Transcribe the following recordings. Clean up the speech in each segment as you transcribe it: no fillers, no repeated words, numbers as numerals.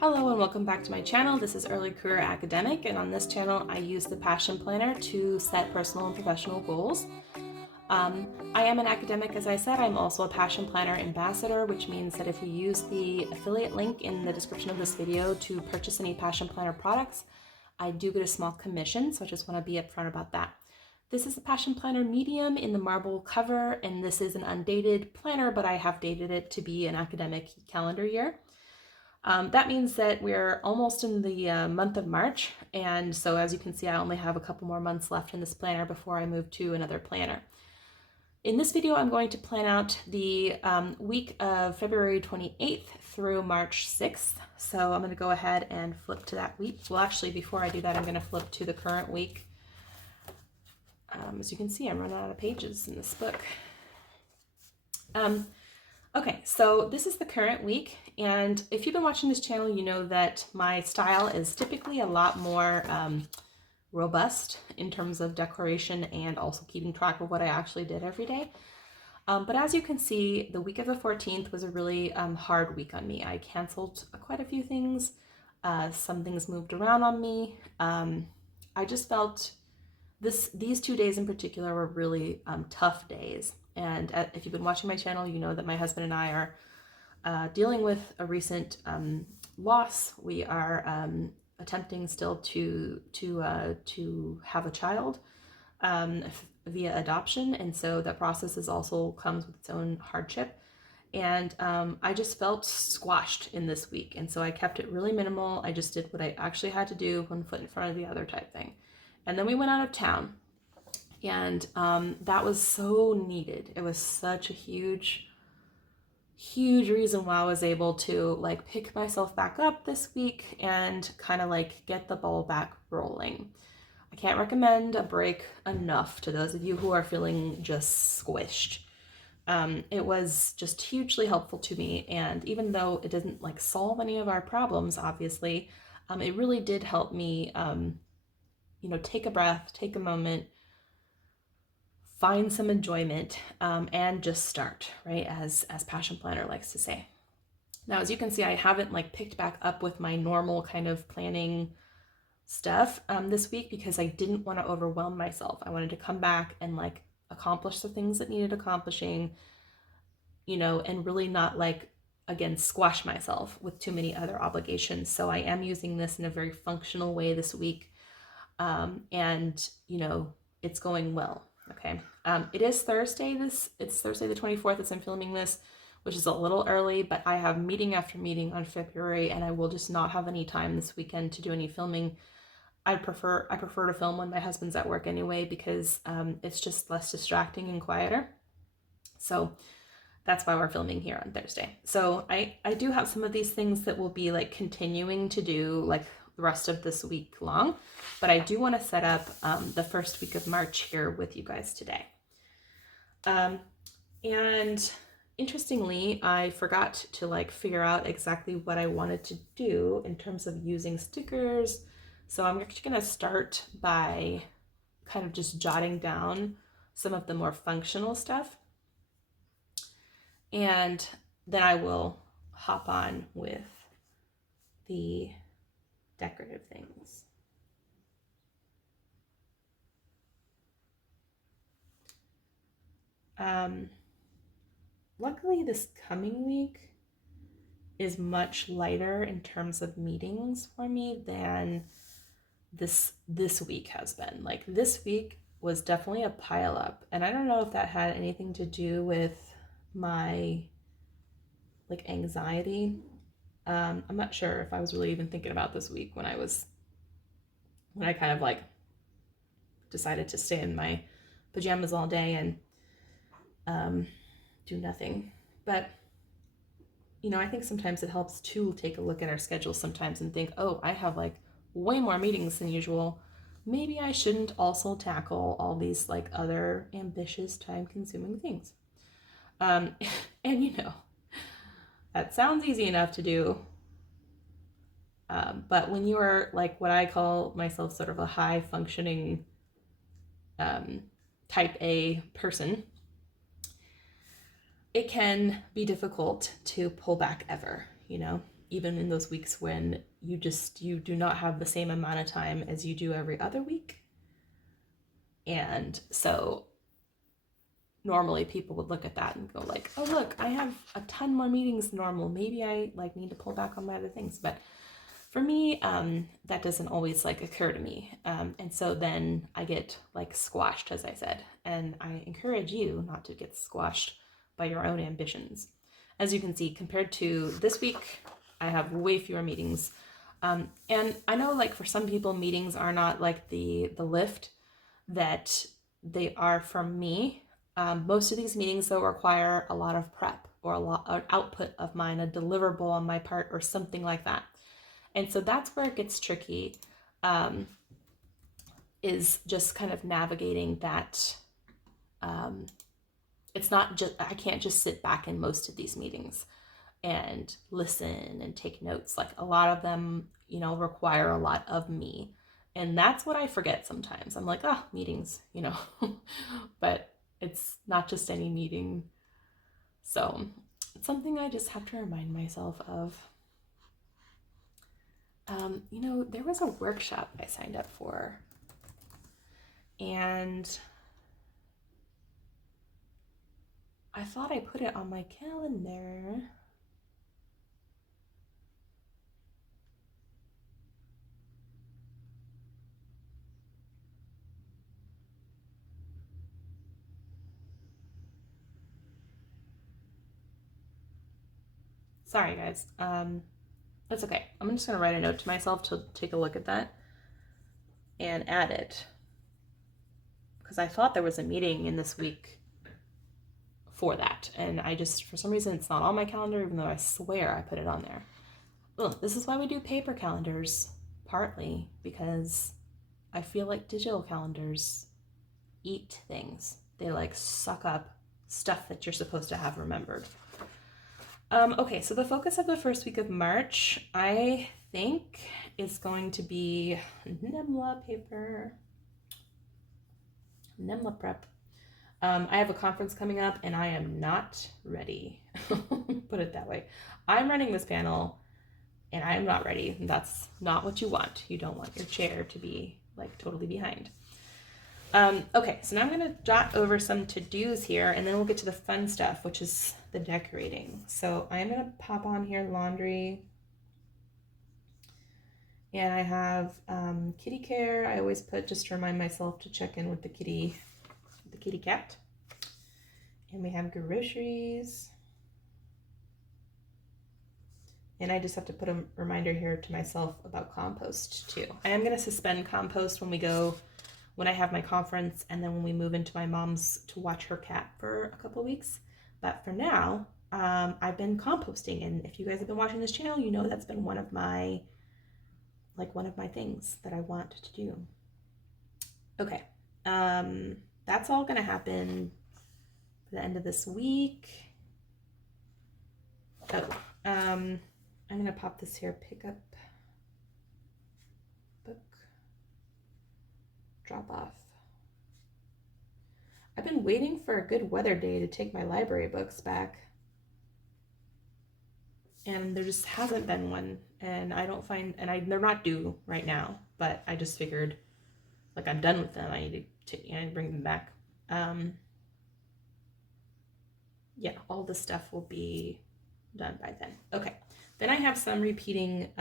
Hello and welcome back to my channel. This is Early Career Academic, and on this channel I use the Passion Planner to set personal and professional goals. I am an academic, as I said. I'm also a Passion Planner ambassador, which means that if you use the affiliate link in the description of this video to purchase any Passion Planner products, I do get a small commission, so I just want to be upfront about that. This is a Passion Planner medium in the marble cover, and this is an undated planner, but I have dated it to be an academic calendar year. That means that we're almost in the month of March, and so as you can see, I only have a couple more months left in this planner before I move to another planner. In this video, I'm going to plan out the week of February 28th through March 6th. So I'm going to go ahead and flip to that week. Well, actually, before I do that, I'm going to flip to the current week. As you can see, I'm running out of pages in this book. Okay, so this is the current week, and if you've been watching this channel, you know that my style is typically a lot more robust in terms of decoration and also keeping track of what I actually did every day. But as you can see, the week of the 14th was a really hard week on me. I canceled quite a few things. Some things moved around on me. I just felt these 2 days in particular were really tough days. And if you've been watching my channel, you know that my husband and I are dealing with a recent loss. We are attempting still to have a child via adoption, and so that process is also comes with its own hardship. And I just felt squashed in this week, and so I kept it really minimal. I just did what I actually had to do, one foot in front of the other type thing. And then we went out of town. And that was so needed. It was such a huge reason why I was able to like pick myself back up this week and kind of like get the ball back rolling. I can't recommend a break enough to those of you who are feeling just squished. It was just hugely helpful to me, and even though it didn't like solve any of our problems, obviously, it really did help me, take a breath, take a moment, find some enjoyment, and just start, right? As Passion Planner likes to say. Now, as you can see, I haven't like picked back up with my normal kind of planning stuff this week because I didn't want to overwhelm myself. I wanted to come back and like accomplish the things that needed accomplishing, and really not like, again, squash myself with too many other obligations. So I am using this in a very functional way this week. And it's going well. Okay. It is Thursday. It's Thursday the 24th as I'm filming this, which is a little early, but I have meeting after meeting on February, and I will just not have any time this weekend to do any filming. I prefer to film when my husband's at work anyway, because it's just less distracting and quieter. So that's why we're filming here on Thursday. So I do have some of these things that will be like continuing to do like the rest of this week long, but I do want to set up the first week of March here with you guys today. And interestingly, I forgot to like figure out exactly what I wanted to do in terms of using stickers. So I'm actually going to start by kind of just jotting down some of the more functional stuff, and then I will hop on with the decorative things. Luckily, this coming week is much lighter in terms of meetings for me than this week has been. Like, this week was definitely a pile up, and I don't know if that had anything to do with my like anxiety. I'm not sure if I was really even thinking about this week when I kind of like decided to stay in my pajamas all day and do nothing. But I think sometimes it helps to take a look at our schedule sometimes and think, oh, I have like way more meetings than usual. Maybe I shouldn't also tackle all these like other ambitious, time-consuming things. And that sounds easy enough to do. But when you are like what I call myself sort of a high functioning type A person, it can be difficult to pull back ever, even in those weeks when you do not have the same amount of time as you do every other week. And so normally people would look at that and go like, oh look, I have a ton more meetings than normal. Maybe I like need to pull back on my other things. But for me, that doesn't always like occur to me. And so then I get like squashed, as I said. And I encourage you not to get squashed by your own ambitions. As you can see, compared to this week, I have way fewer meetings. And I know like for some people, meetings are not like the lift that they are for me. Most of these meetings though require a lot of prep or a lot of output of mine, a deliverable on my part or something like that. And so that's where it gets tricky, is just kind of navigating that. It's not just, I can't just sit back in most of these meetings and listen and take notes. Like a lot of them, you know, require a lot of me. And that's what I forget sometimes. I'm like, meetings, you know, but it's not just any meeting. So it's something I just have to remind myself of. You know, there was a workshop I signed up for, and I thought I put it on my calendar. Sorry, guys. That's okay. I'm just gonna write a note to myself to take a look at that and add it, because I thought there was a meeting in this week for that, and I just, for some reason, it's not on my calendar, even though I swear I put it on there. Ugh, this is why we do paper calendars, partly because I feel like digital calendars eat things. They like suck up stuff that you're supposed to have remembered. Okay, so the focus of the first week of March, I think, is going to be NEMLA paper, NEMLA prep. I have a conference coming up and I am not ready. Put it that way. I'm running this panel and I'm not ready. That's not what you want. You don't want your chair to be like totally behind. Okay, so now I'm gonna jot over some to-dos here and then we'll get to the fun stuff, which is the decorating. So I'm gonna pop on here laundry. And I have kitty care. I always put just to remind myself to check in with the kitty cat. And we have groceries. And I just have to put a reminder here to myself about compost too. I am gonna suspend compost when I have my conference and then when we move into my mom's to watch her cat for a couple of weeks. But for now, I've been composting, and if you guys have been watching this channel, you know that's been one of my things that I want to do. Okay, that's all gonna happen for the end of this week. Oh, I'm gonna pop this here, pick up book, drop off. I've been waiting for a good weather day to take my library books back, and there just hasn't been one, and they're not due right now, but I just figured, like, I'm done with them. I need to bring them back. Yeah, all the stuff will be done by then. Okay, then I have some repeating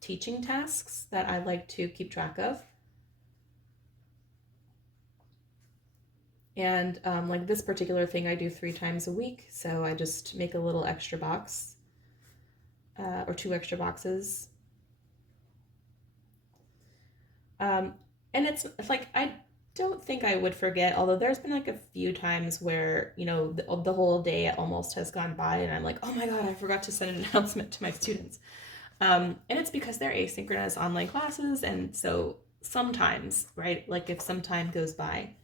teaching tasks that I like to keep track of. And like this particular thing I do 3 times a week, so I just make a little extra box or 2 extra boxes. And it's like, I don't think I would forget, although there's been like a few times where, you know, the whole day almost has gone by and I'm like, oh my God, I forgot to send an announcement to my students. And it's because they're asynchronous online classes, and so sometimes, right, like if some time goes by,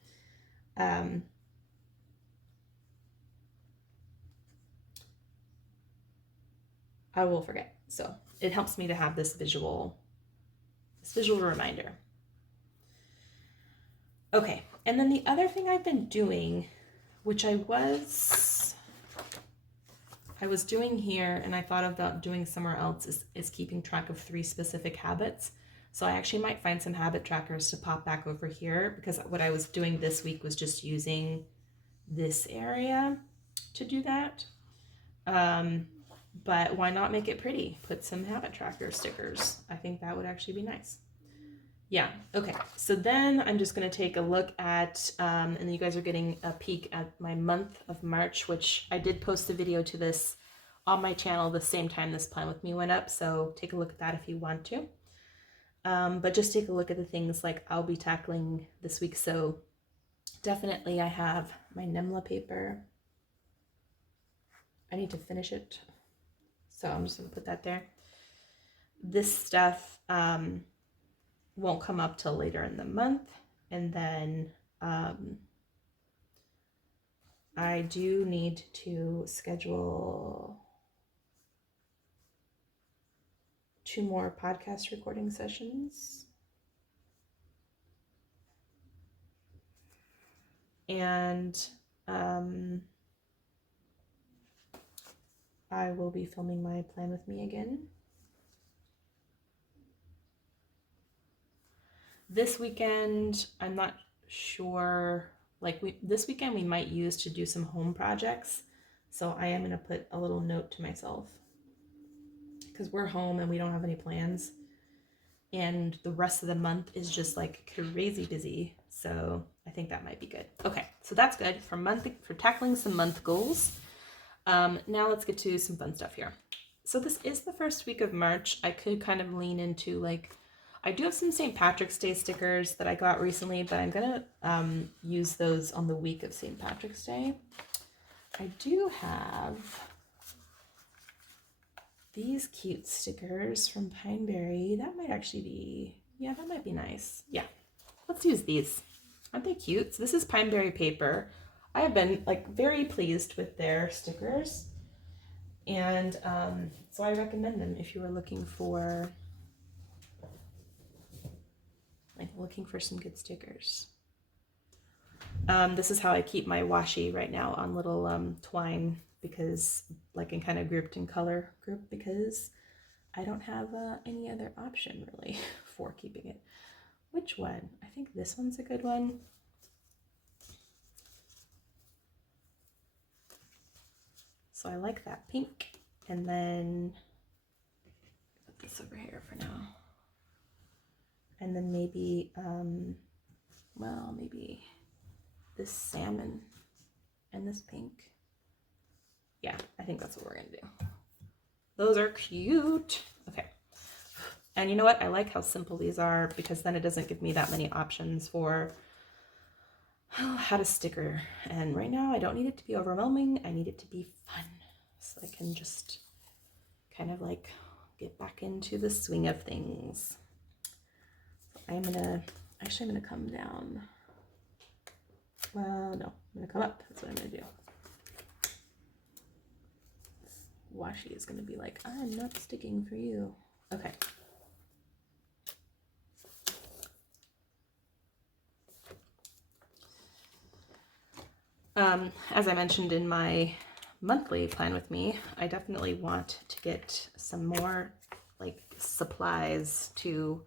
I will forget. So it helps me to have this visual reminder. Okay, and then the other thing I've been doing, which I I was doing here and I thought about doing somewhere else is keeping track of 3 specific habits. So I actually might find some habit trackers to pop back over here, because what I was doing this week was just using this area to do that. But why not make it pretty? Put some habit tracker stickers. I think that would actually be nice. Yeah, okay. So then I'm just going to take a look at, and you guys are getting a peek at my month of March, which I did post a video to this on my channel the same time this Plan With Me went up. So take a look at that if you want to. But just take a look at the things like I'll be tackling this week. So definitely I have my Nimla paper. I need to finish it, so I'm just going to put that there. This stuff won't come up till later in the month. And then I do need to schedule 2 more podcast recording sessions. And I will be filming my Plan With Me again. This weekend, I'm not sure, this weekend we might use to do some home projects. So I am going to put a little note to myself, because we're home and we don't have any plans. And the rest of the month is just like crazy busy. So I think that might be good. Okay, so that's good for tackling some month goals. Now let's get to some fun stuff here. So this is the first week of March. I could kind of lean into I do have some St. Patrick's Day stickers that I got recently, but I'm gonna use those on the week of St. Patrick's Day. I do have these cute stickers from Pineberry. That might actually be, yeah, that might be nice. Yeah, let's use these. Aren't they cute? So this is Pineberry paper. I have been very pleased with their stickers. And so I recommend them if you are looking for some good stickers. This is how I keep my washi right now on little twine, because and kind of grouped in color group, because I don't have any other option really for keeping it. Which one? I think this one's a good one. So I like that pink. And then put this over here for now. And then maybe, maybe this salmon and this pink. Yeah, I think that's what we're gonna do. Those are cute. Okay. And you know what? I like how simple these are, because then it doesn't give me that many options for how to sticker. And right now I don't need it to be overwhelming. I need it to be fun, so I can just kind of get back into the swing of things. So I'm gonna come down. Well, no, I'm gonna come up. That's what I'm gonna do. This washi is gonna be like, I'm not sticking for you. Okay. As I mentioned in my monthly Plan With Me, I definitely want to get some more supplies to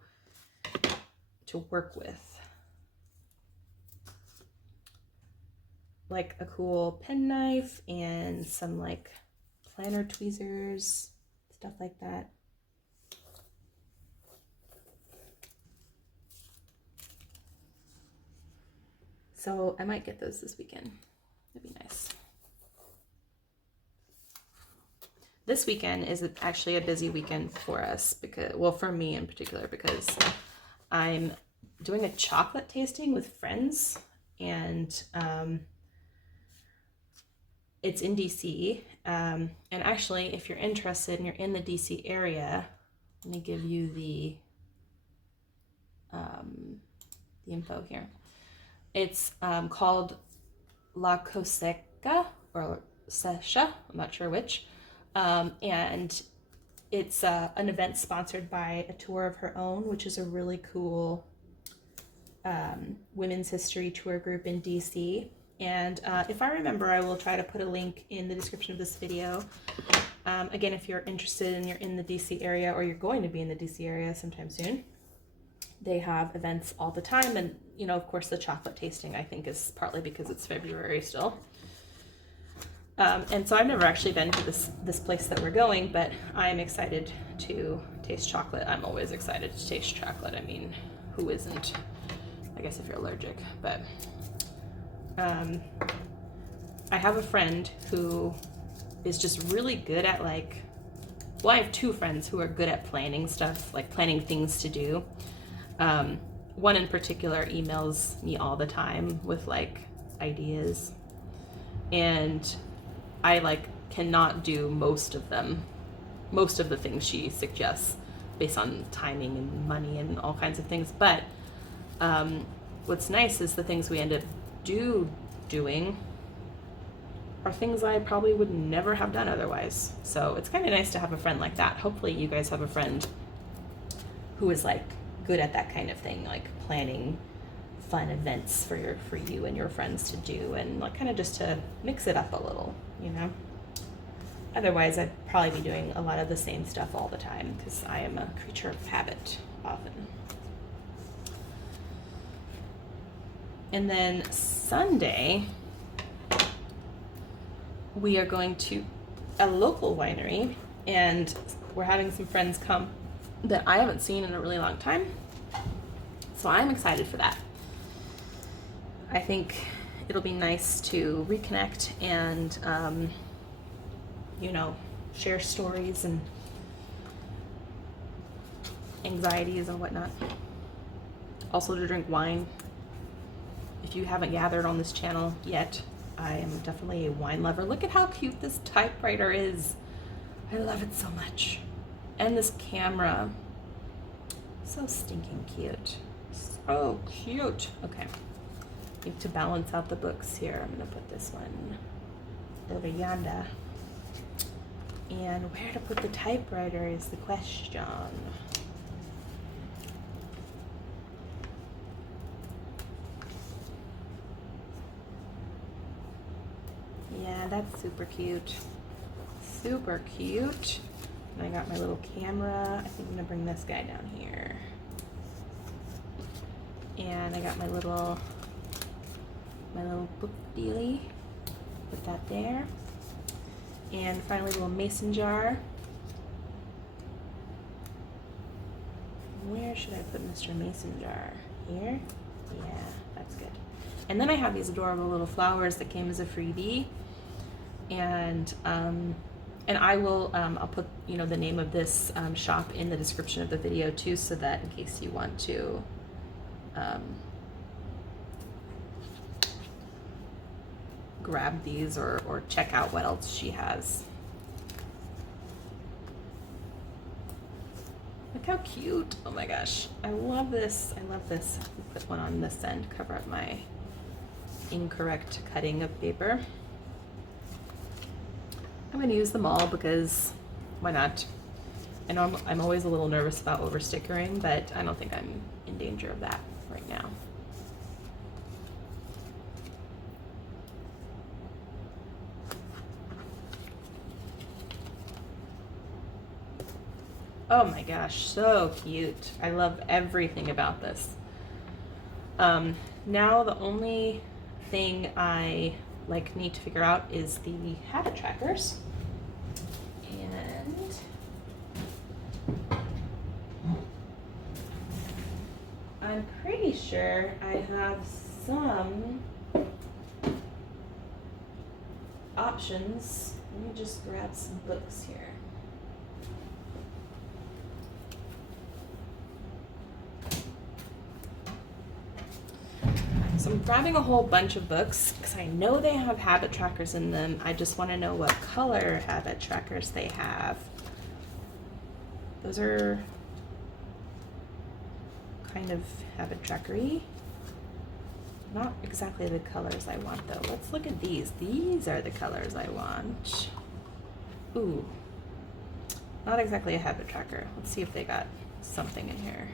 work with. A cool pen knife and some planner tweezers, stuff like that. So I might get those this weekend. That'd be nice. This weekend is actually a busy weekend for us, for me in particular, because I'm doing a chocolate tasting with friends, and it's in DC. And actually, if you're interested and you're in the DC area, let me give you the info here. It's called La Coseca or Sesha, I'm not sure which. And it's an event sponsored by A Tour of Her Own, which is a really cool women's history tour group in DC. And if I remember, I will try to put a link in the description of this video. Again, if you're interested and you're in the DC area, or you're going to be in the DC area sometime soon, they have events all the time. And, you know, of course, the chocolate tasting, I think, is partly because it's February still. And so I've never actually been to this place that we're going, but I am excited to taste chocolate. I'm always excited to taste chocolate. I mean, who isn't? I guess if you're allergic, but I have a friend who is just really good at, like, well, I have two friends who are good at planning stuff, like planning things to do. One in particular emails me all the time with like ideas, and I like cannot do most of the things she suggests based on timing and money and all kinds of things. But what's nice is the things we end up doing are things I probably would never have done otherwise. So it's kind of nice to have a friend like that. Hopefully you guys have a friend who is like good at that kind of thing, like planning fun events for you and your friends to do, and like kind of just to mix it up a little, you know. Otherwise I'd probably be doing a lot of the same stuff all the time, because I am a creature of habit often. And then Sunday we are going to a local winery, and we're having some friends come that I haven't seen in a really long time. So I'm excited for that. I think it'll be nice to reconnect and, you know, share stories and anxieties and whatnot. Also to drink wine. If you haven't gathered on this channel yet, I am definitely a wine lover. Look at how cute this typewriter is. I love it so much. And this camera. So stinking cute. So cute. Okay. Need to balance out the books here. I'm gonna put this one over yonder. And where to put the typewriter is the question. Yeah, that's super cute. Super cute. And I got my little camera. I think I'm gonna bring this guy down here. And I got my little book dealie. Put that there. And finally, a little mason jar. Where should I put Mr. Mason jar? Here? Yeah, that's good. And then I have these adorable little flowers that came as a freebie. And I will, I'll put, you know, the name of this shop in the description of the video too, so that in case you want to grab these or check out what else she has. Look how cute. Oh my gosh. I love this. I love this. Put one on this end, cover up my incorrect cutting of paper. I'm going to use them all because why not? I know I'm always a little nervous about over stickering, but I don't think I'm in danger of that right now. Oh my gosh, so cute. I love everything about this. Now the only thing I need to figure out is the habit trackers. And I'm pretty sure I have some options. Let me just grab some books here. So I'm grabbing a whole bunch of books because I know they have habit trackers in them. I just want to know what color habit trackers they have. Those are kind of habit trackery. Not exactly the colors I want though. Let's look at these. These are the colors I want. Ooh, not exactly a habit tracker. Let's see if they got something in here.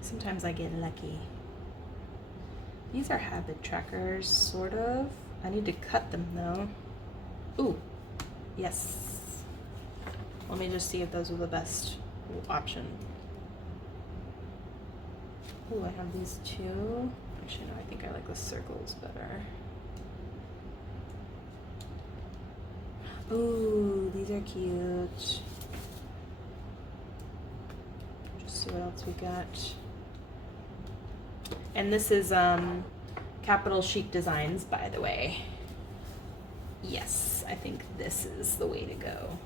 Sometimes I get lucky. These are habit trackers, sort of. I need to cut them though. Ooh, yes. Let me just see if those are the best option. Ooh, I have these two. Actually, no, I think I like the circles better. Ooh, these are cute. Just see what else we got. And this is Capital Chic Designs, by the way. Yes, I think this is the way to go.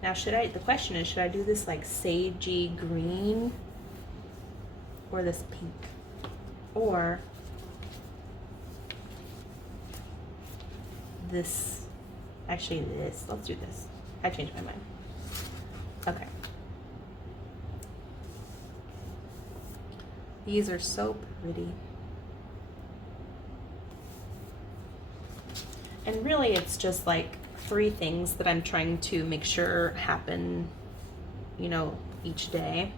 Now, the question is, should I do this like sagey green or this pink? Or this, actually this, let's do this. I changed my mind. Okay. These are so pretty. And really it's just like 3 things that I'm trying to make sure happen, you know, each day.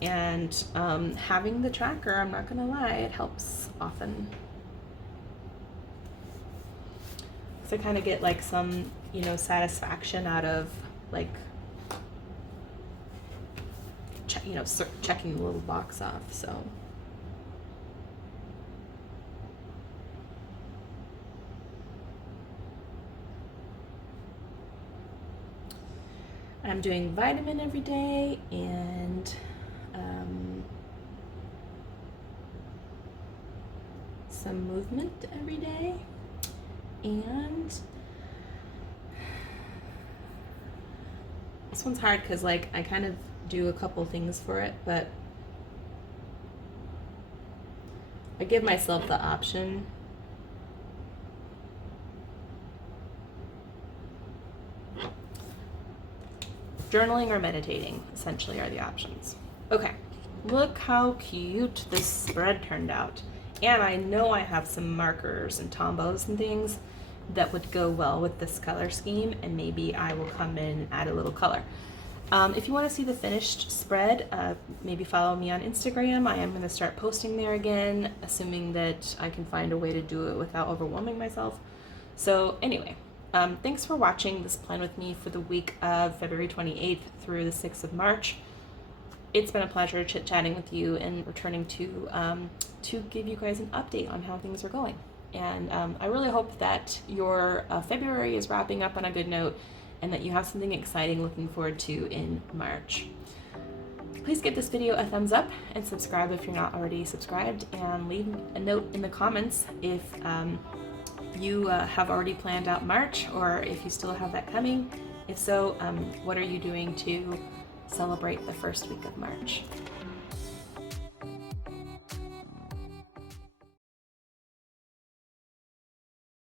And having the tracker, I'm not gonna lie, it helps often. So I kind of get like some, you know, satisfaction out of like, you know, checking the little box off, so. I'm doing vitamin every day and some movement every day, and this one's hard because like I kind of do a couple things for it, but I give myself the option. Journaling or meditating, essentially, are the options. Okay, look how cute this spread turned out. And I know I have some markers and tombos and things that would go well with this color scheme, and maybe I will come in and add a little color. If you want to see the finished spread, maybe follow me on Instagram. I am going to start posting there again, assuming that I can find a way to do it without overwhelming myself. So anyway, thanks for watching this plan with me for the week of February 28th through the 6th of March. It's been a pleasure chit-chatting with you and returning to give you guys an update on how things are going. And I really hope that your February is wrapping up on a good note and that you have something exciting looking forward to in March. Please give this video a thumbs up and subscribe if you're not already subscribed, and leave a note in the comments if you have already planned out March, or if you still have that coming. If so, what are you doing to celebrate the first week of March?